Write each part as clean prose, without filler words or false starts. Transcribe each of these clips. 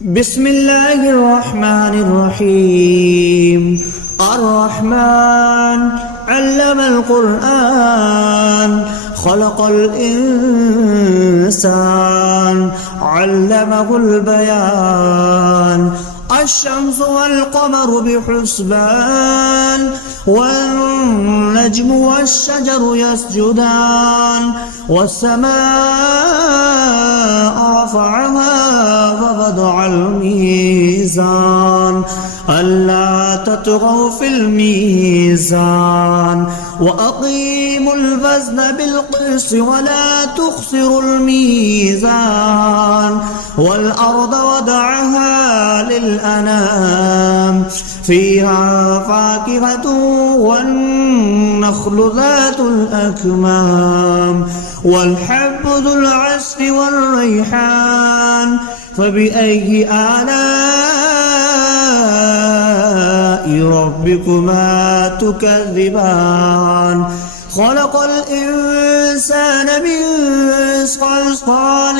بسم الله الرحمن الرحيم. الرحمن علم القرآن خلق الإنسان علمه البيان. الشمس والقمر بحسبان والنجم والشجر يسجدان والسماء رفعها ووضع الميزان ألا تطغوا في الميزان وأقيموا الوزن بالقسط ولا تخسروا الميزان والأرض وضعها للأنام فيها فاكهة والنخل ذات الأكمام والحب ذو العصف والريحان فبأي آلاء ربكما تكذبان. خلق الإنسان من صلصال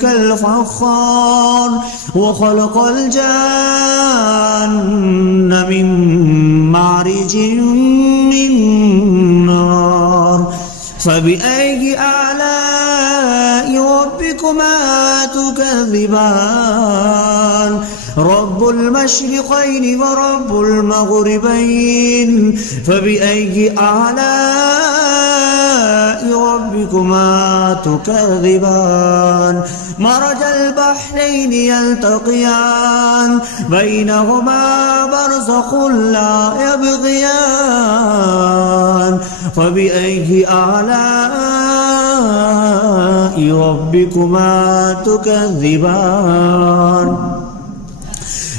كالفخار وخلق الجان من مارج من نار فبأي آلاء ربكما تكذبان. رب المشرقين ورب المغربين فبأي آلاء ربكما تكذبان. مرج البحرين يلتقيان بينهما برزخ لا يبغيان فبأي آلاء ربكما تكذبان.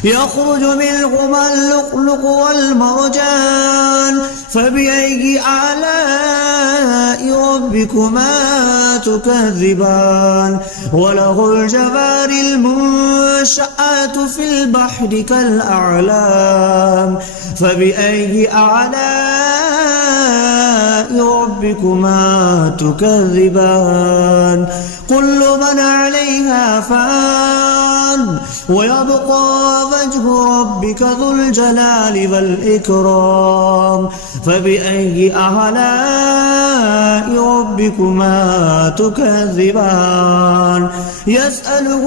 يخرج منهما اللؤلؤ والمرجان فبأي آلاء ربكما تكذبان. وله الجوار المنشآت في البحر كالأعلام فبأي آلاء ربكما تكذبان. كل من عليها فان ويبقى وجه ربك ذو الجلال والإكرام فبأي آلاء ربكما تكذبان. يسأله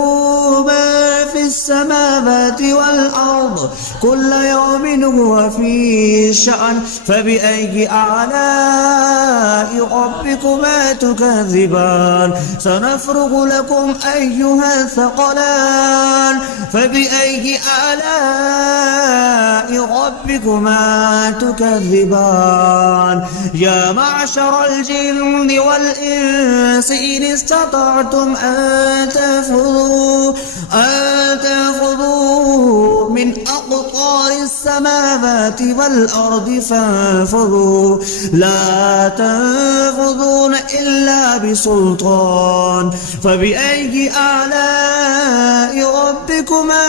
ما في السماوات والأرض كل يوم هو في شأن فبأي آلاء ربكما تكذبان. سنفرغ لكم أيها الثقلان فبأي آلاء ربكما تكذبان. يا معشر الجن والإنس إن استطعتم أن تنفذوا من أقطار السماوات والأرض فانفذوا لا تنفذون إلا بسلطان فبأي آلاء ربكما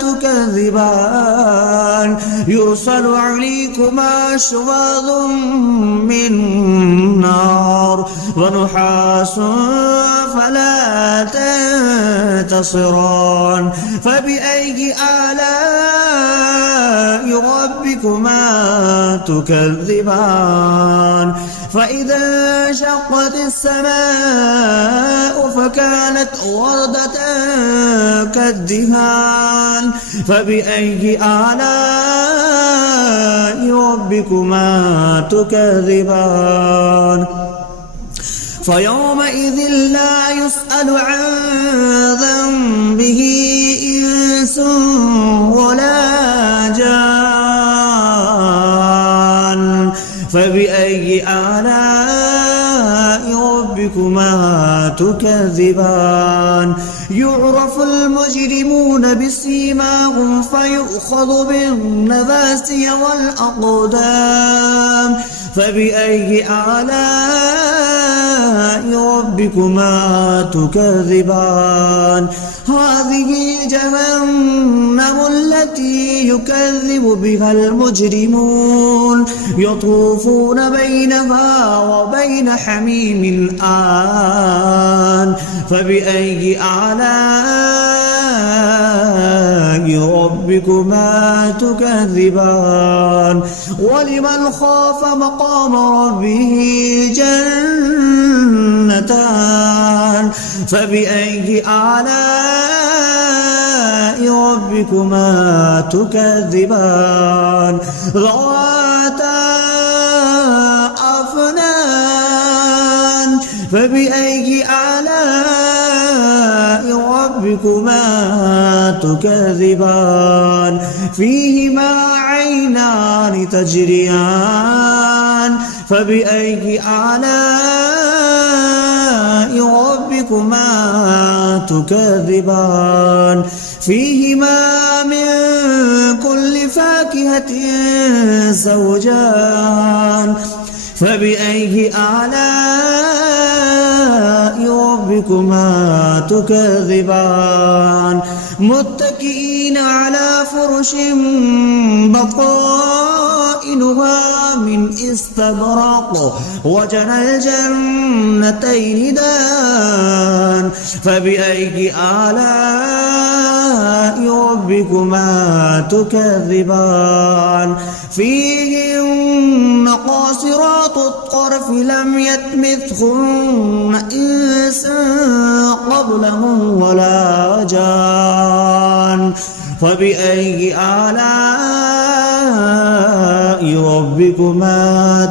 تكذبان. يرسل عليكما شواظ من نار ونحاس فلا تنتصران فبأي آلاء ربكما تكذبان. فإذا انشقت السماء فكانت وردة كالدهان فبأي آلاء ربكما تكذبان. فيومئذ لا يسأل عن ذنبه إنس ولا جان فبأي آلاء ربكما تكذبان. يعرف المجرمون بسيماهم فيؤخذ بالنواسي والأقدام فبأي آلاء ربكما تكذبان. هذه جهنم التي يكذب بها المجرمون يطوفون بينها وبين حميم آن فبأي آلاء ربكما تكذبان ولمن خاف مقام ربه جنتان فبأي آلاء ربكما تكذبان ذواتا أفنان فبأي آلاء ربكما تكذبان فيهما عينان تجريان فبأي آلاء ربكما تكذبان فيهما من كل فاكهة زوجان فبأي آلاء ربكما تكذبان متكئين على فرش بطائنها من استبرق وجنى الجنتين دان فبأي آلاء ربكما تكذبان فيهن قاصرات الطرف لم يطمثهن إنس قبلهم ولا جان فبأي آلاء ربكما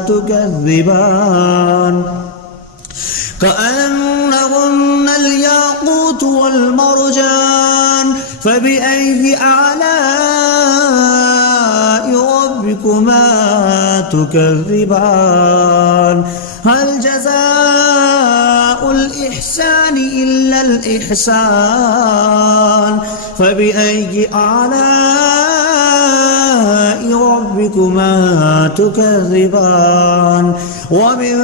تكذبان كأنهن الياقوت والمرجان فبأي آلاء ربكما تكذبان هل جزاء الإحسان إلا الإحسان فبأي آلاء ربكما تكذبان ومن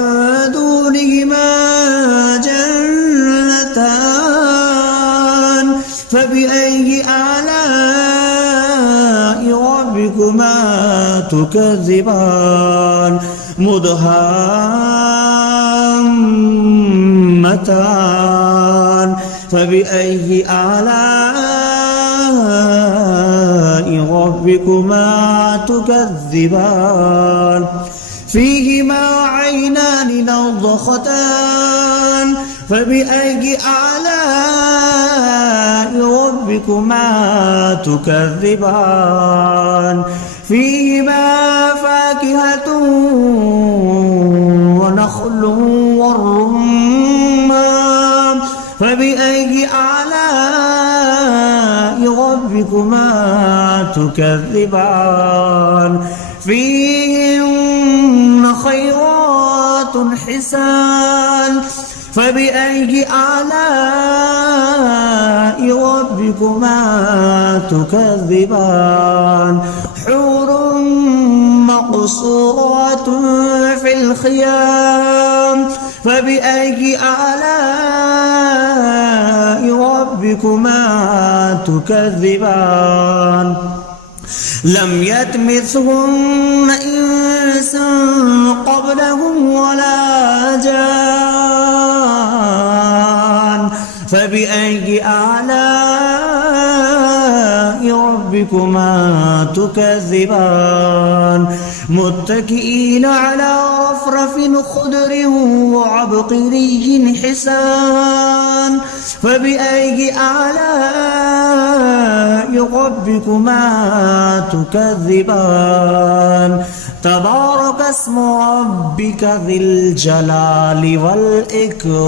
دونهما جنتان فبأي آلاء ربكما تكذبان مدهامتان فبأي آلاء ربكما تكذبان فيهما عينان نضختان فبأي آلاء ربكما تكذبان فيهما فاكهة ونخل والرمان فبأي آلاء ربكما تكذبان فيهن خيرات حسان فبأي آلاء ربكما تكذبان حور مقصورات في الخيام فبأي آلاء ربكما تكذبان لم يطمثهن إنس قبلهم ولا جان فبأي آلاء ربكما تكذبان متكئين على رفرف خضر وعبقري حسان فبأي آلاء ربكما تكذبان تبارك اسم ربك ذي الجلال والإكرام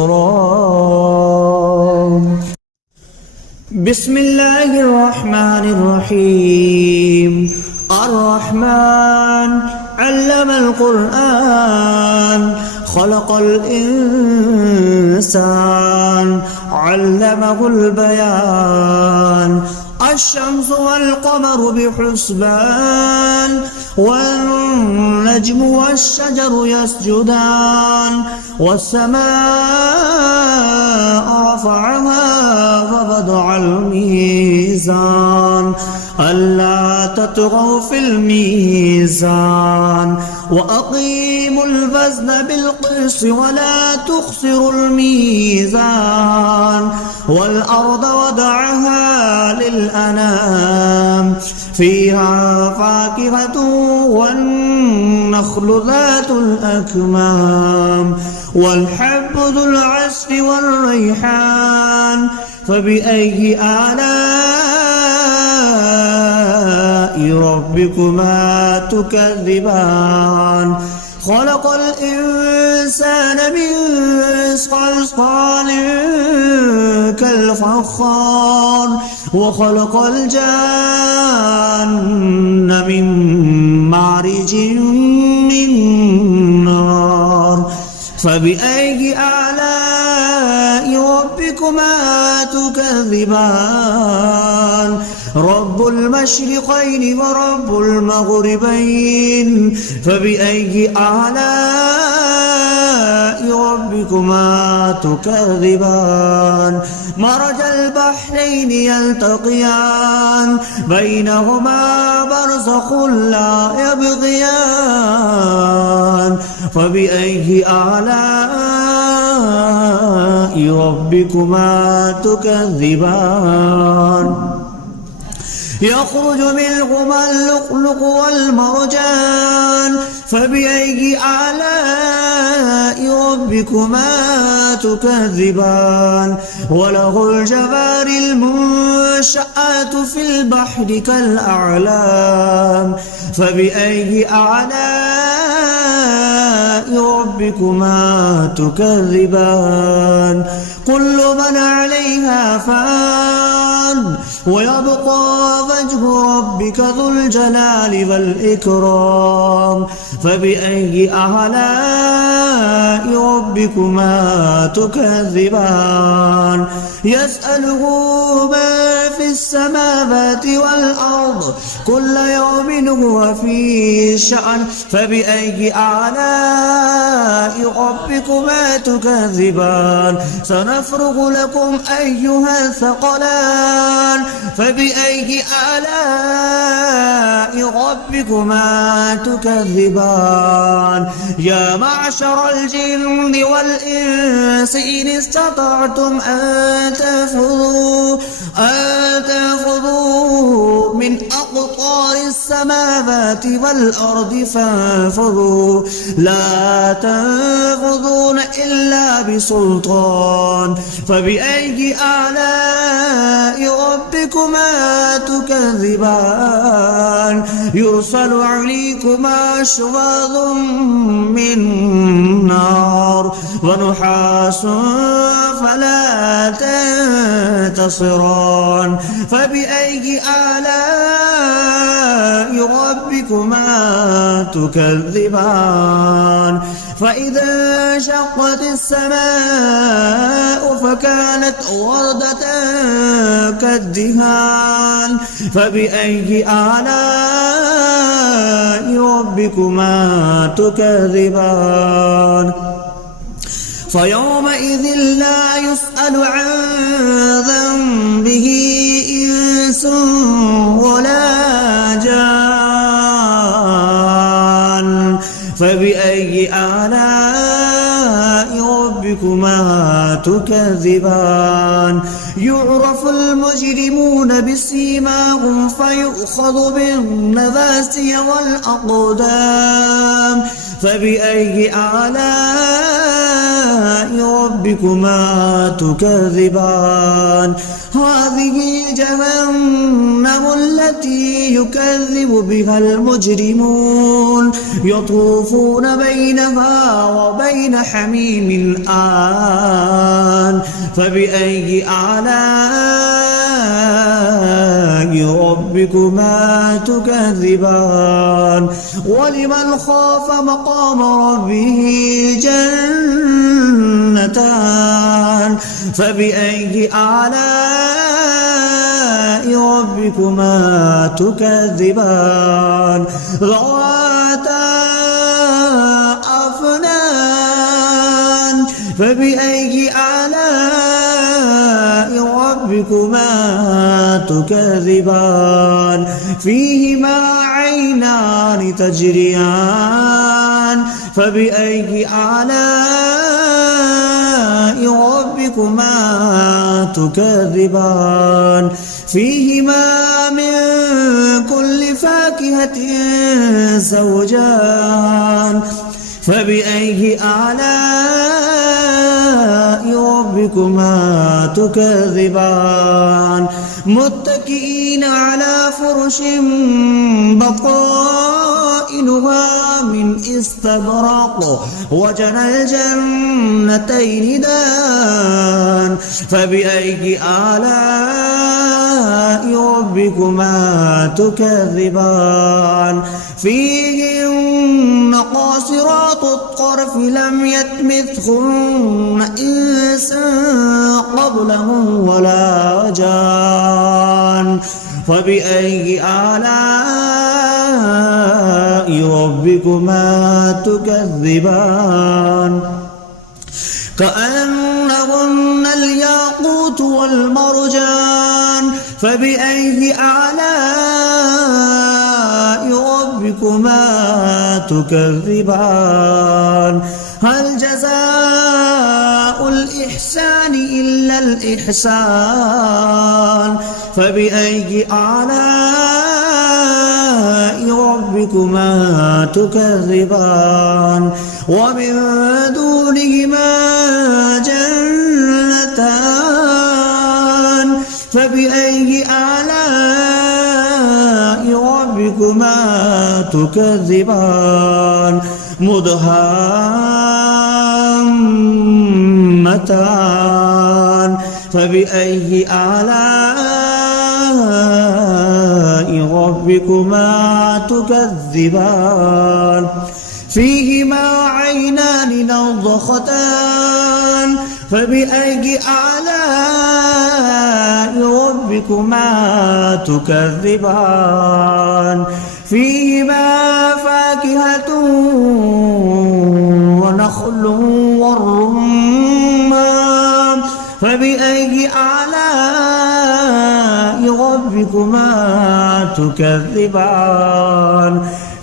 بسم الله الرحمن الرحيم الرحمن علم القرآن خلق الإنسان علمه البيان الشمس والقمر بحسبان والنجم والشجر يسجدان والسماء رفعها ووضع الميزان ألا تطغوا في الميزان وأقيموا الوزن بالقسط ولا تخسروا الميزان والأرض وضعها للأنام فيها فاكهة والنخل ذات الأكمام والحب ذو العصف والريحان فبأي آلاء ربكما تكذبان خلق الإنسان من صلصال كالفخار وخلق الجان من مارج من نار فبأي آلاء ربكما تكذبان رب المشرقين ورب المغربين فبأي آلاء ربكما تكذبان مرج البحرين يلتقيان بينهما برزخ لا يبغيان فبأي آلاء ربكما تكذبان يخرج منهما اللؤلؤ والمرجان فبأي آلاء ربكما تكذبان وله الجوار المنشآت في البحر كالأعلام فبأي آلاء ربكما تكذبان كل من عليها فان ويبقى وجه ربك ذو الجلال والإكرام فبأي آلاء ربكما تكذبان يسأله ما في السماوات والأرض كل يوم هو في شأن فبأي آلاء ربكما تكذبان سنفرغ لكم أيها الثقلان فبأي آلاء ربكما تكذبان يا معشر الجن والإنس إن استطعتم أن تنفذوا من أقطار السماوات والأرض فانفذوا لا تنفذون إلا بسلطان فبأي آلاء ربكما تكذبان يرسل عليكما شواظ من نار ونحاس فلا تنتصران فبأي آلاء ربكما تكذبان فإذا انشقت السماء فكانت وردة كالدهان فبأي آلاء ربكما تكذبان فيومئذ لا يسأل عن ذنبه إنس ولا جان فبأي آلاء ربكما تكذبان يعرف المجرمون بسيماهم فيؤخذ بالنواسي والأقدام فبأي آلاء ربكما تكذبان هذه جهنم التي يكذب بها المجرمون يطوفون بينها وبين حميم آن فبأي آلاء ربكما تكذبان ولمن خاف مقام ربه جنتان فبأي آلاء ربكما تكذبان ذواتا أفنان فبأي آلاء ربكما تكذبان فيهما عينان تجريان فبأي آلاء ربكما تكذبان فيهما من كل فاكهة زوجان فبأي آلاء ربكما تكذبان متكئين على فرش بطائنها من استبرق وجنى الجنتين دان فبأي آلاء ربكما تكذبان فيهن قاصرات الطرف لم يطمثهن إنس قبلهم ولا جان فبأي آلاء ربكما تكذبان كأنهن الياقوت والمرجان فبأي آلاء ربكما تكذبان هل جزاء الإحسان إلا الإحسان فبأي آلاء ربكما تكذبان ومن دونهما جنتان فبأي آلاء ربكما تكذبان مدهامتان فبأي آلاء ربكما تكذبان فيهما عينان نضختان فبأي آلاء ربكما تكذبان فيهما فاكهة ونخل والرمان فبأي آلاء ربكما تكذبان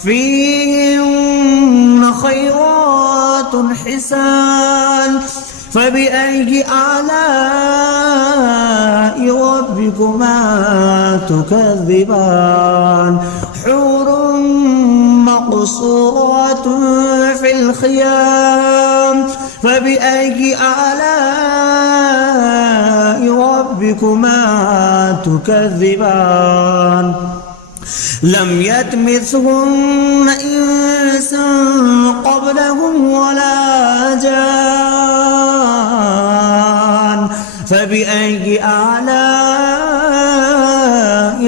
فيهن خيرات حسان فبأي آلاء ربكما تكذبان حور مقصورات في الخيام فبأي آلاء ربكما تكذبان لم يطمثهن إنس قبلهم ولا جان فبأي آلاء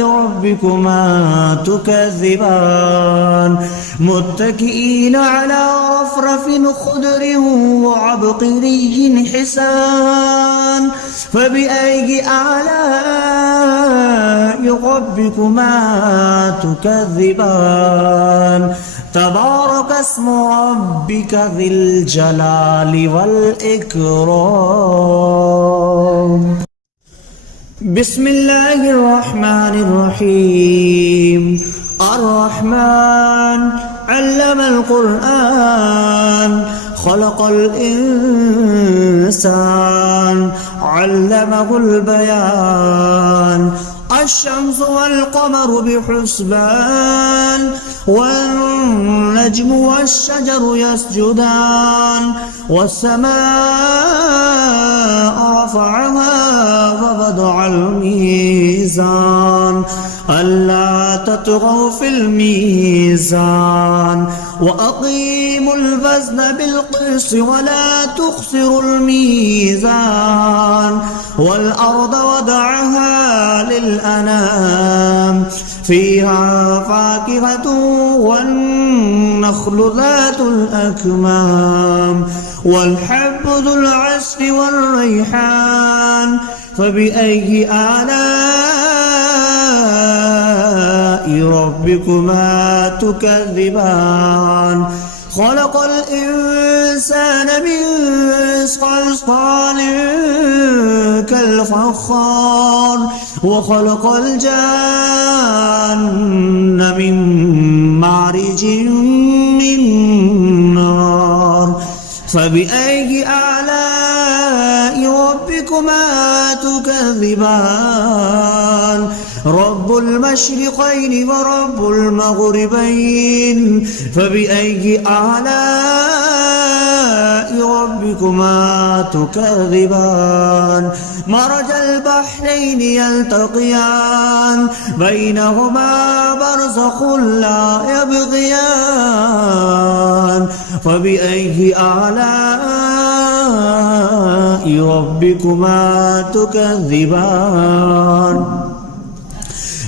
ربكما تكذبان متكئين على رفرف خضر وعبقري حسان فبأي آلاء ربكما تكذبان تبارك اسم ربك ذي الجلال والإكرام بسم الله الرحمن الرحيم الرحمن علم القرآن خلق الإنسان علمه البيان الشمس والقمر بحسبان والنجم والشجر يسجدان والسماء رفعها ووضع الميزان ألا تطغوا في الميزان وأقيموا الوزن بالقسط ولا تخسروا الميزان والأرض وضعها للأنام فيها فاكهة والنخل ذات الأكمام والحب ذو العصف والريحان فبأي آلاء ربكما تكذبان خلق الإنسان من صلصال كالفخار وخلق الجان من مارج من نار فبأي آلاء ربكما تكذبان رب رب المشرقين ورب المغربين فبأي آلاء ربكما تكذبان مرج البحرين يلتقيان بينهما برزخ لا يبغيان فبأي آلاء ربكما تكذبان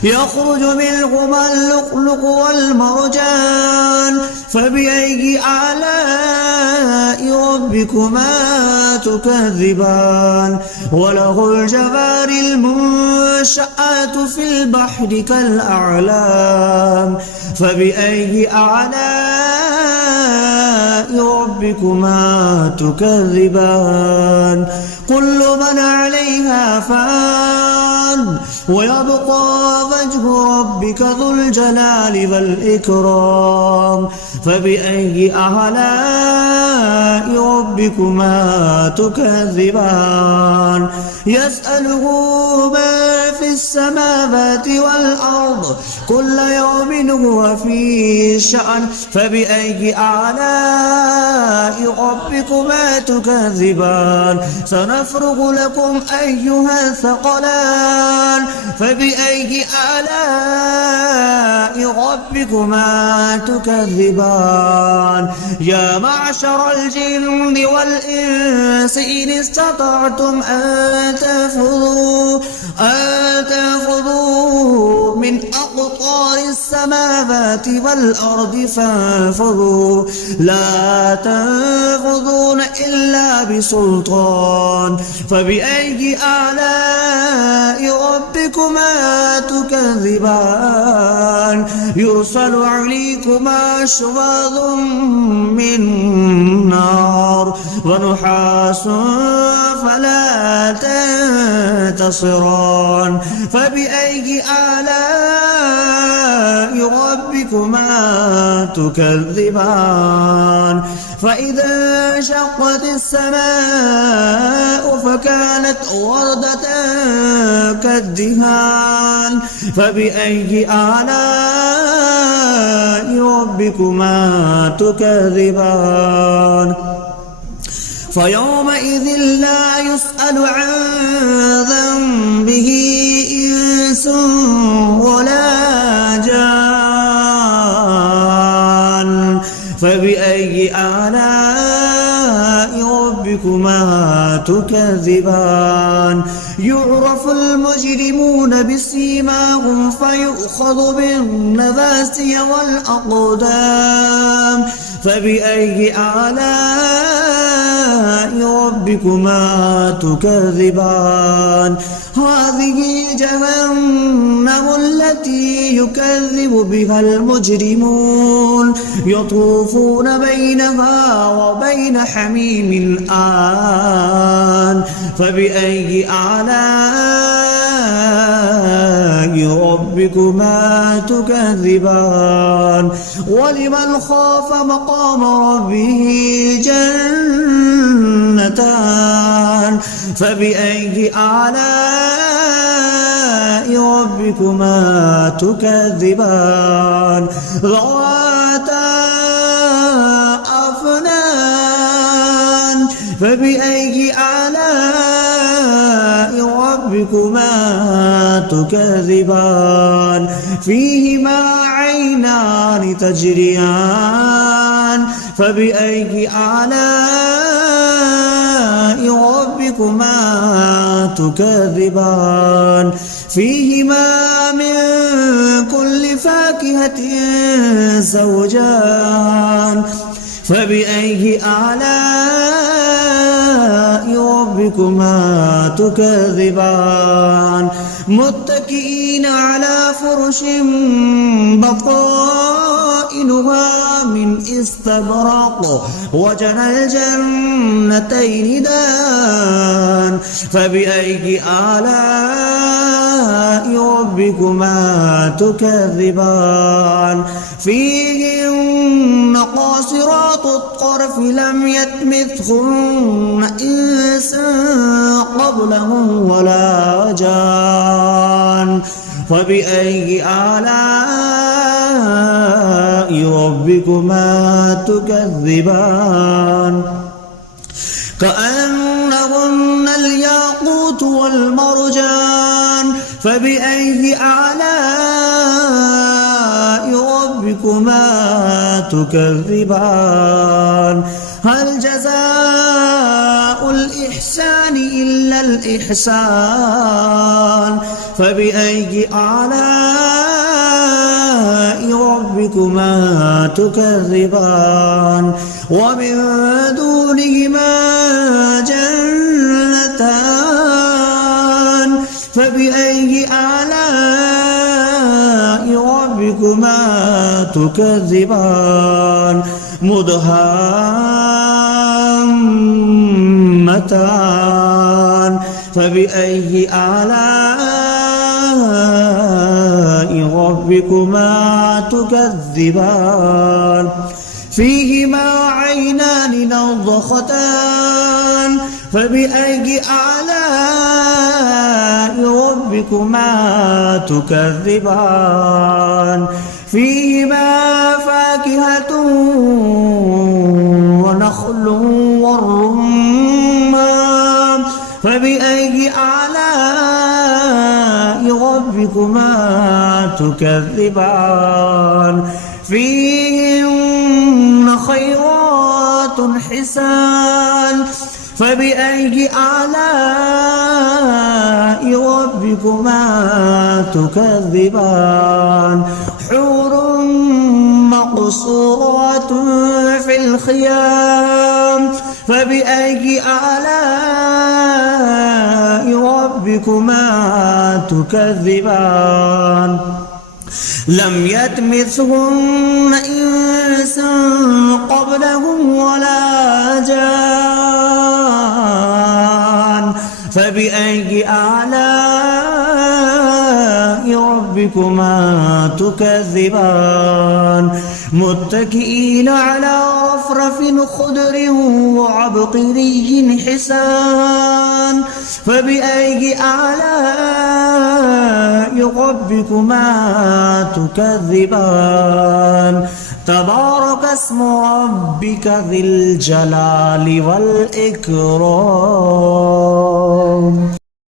يخرج منهما اللؤلؤ والمرجان فبأي آلاء ربكما تكذبان وله الجوار المنشآت في البحر كالأعلام فبأي آلاء ربكما تكذبان كل من عليها فان ويبقى وجه ربك ذو الجلال والإكرام فبأي آلاء ربكما تكذبان يسأله ما في السماوات والأرض كل يوم هو في شأن فبأي آلاء ربكما تكذبان سنفرغ لكم أيها الثقلان فبأي آلاء ربكما تكذبان يا معشر الجن والإنس إن استطعتم أن تنفذوا من أقطار السماوات والأرض فانفذوا لا تنفذون إلا بسلطان فبأي آلاء ربكما تكذبان يرسل عليكما شواظ من نار ونحاس فلا تنتصران فبأي آلاء ربكما تكذبان فإذا انشقت السماء فكانت وردة كالدهان فبأي آلاء ربكما تكذبان فيومئذ لا يسأل عن ذنبه إنس ولا جان فبأي آلاء ربكما تكذبان يعرف المجرمون بسيماهم فيؤخذ بالنواسي والأقدام فبأي آلاء ربكما تكذبان هذه جهنم التي يكذب بها المجرمون يطوفون بينها وبين حميم آن فبأي آلاء ربكما تكذبان ولمن خاف مقام ربه جنتان فبأي آلاء ربكما تكذبان ذواتا أفنان فبأي آلاء ربكما تكذبان فيهما عينان تجريان فبأي آلاء ربكما تكذبان فيهما من كل فاكهة زوجان فبأي آلاء ربكما تكذبان متكئين على فرش بطائنها من استبرق وجنى الجنتين دان فبأي آلاء ربكما تكذبان فيهن قاصرات الطرف لم يطمثهن إنس قبلهم ولا جان فبأي آلاء ربكما تكذبان كأنهن الياقوت والمرجان فبأي آلاء ربكما تكذبان هل جزاء الإحسان إلا الإحسان فبأي آلاء ربكما تكذبان ومن دونهما جنتان فبأي آلاء ربكما تكذبان مدهامتان فبأي آلاء ربكما تكذبان فيهما عينان نضختان فبأي آلاء ربكما تكذبان فيهما فاكهة ونخل والرمان فبأي آلاء ربكما تكذبان فيهن خيرات حسان فبأي آلاء ربكما تكذبان حور مقصورات في الخيام فبأي آلاء ربكما تكذبان لم يطمثهن إنس قبلهم ولا جان فبأي آلاء ربكما تكذبان متكئين على رفرف خضر وعبقري حسان فبأي آلاء ربكما تكذبان تبارك اسم ربك ذي الجلال والإكرام.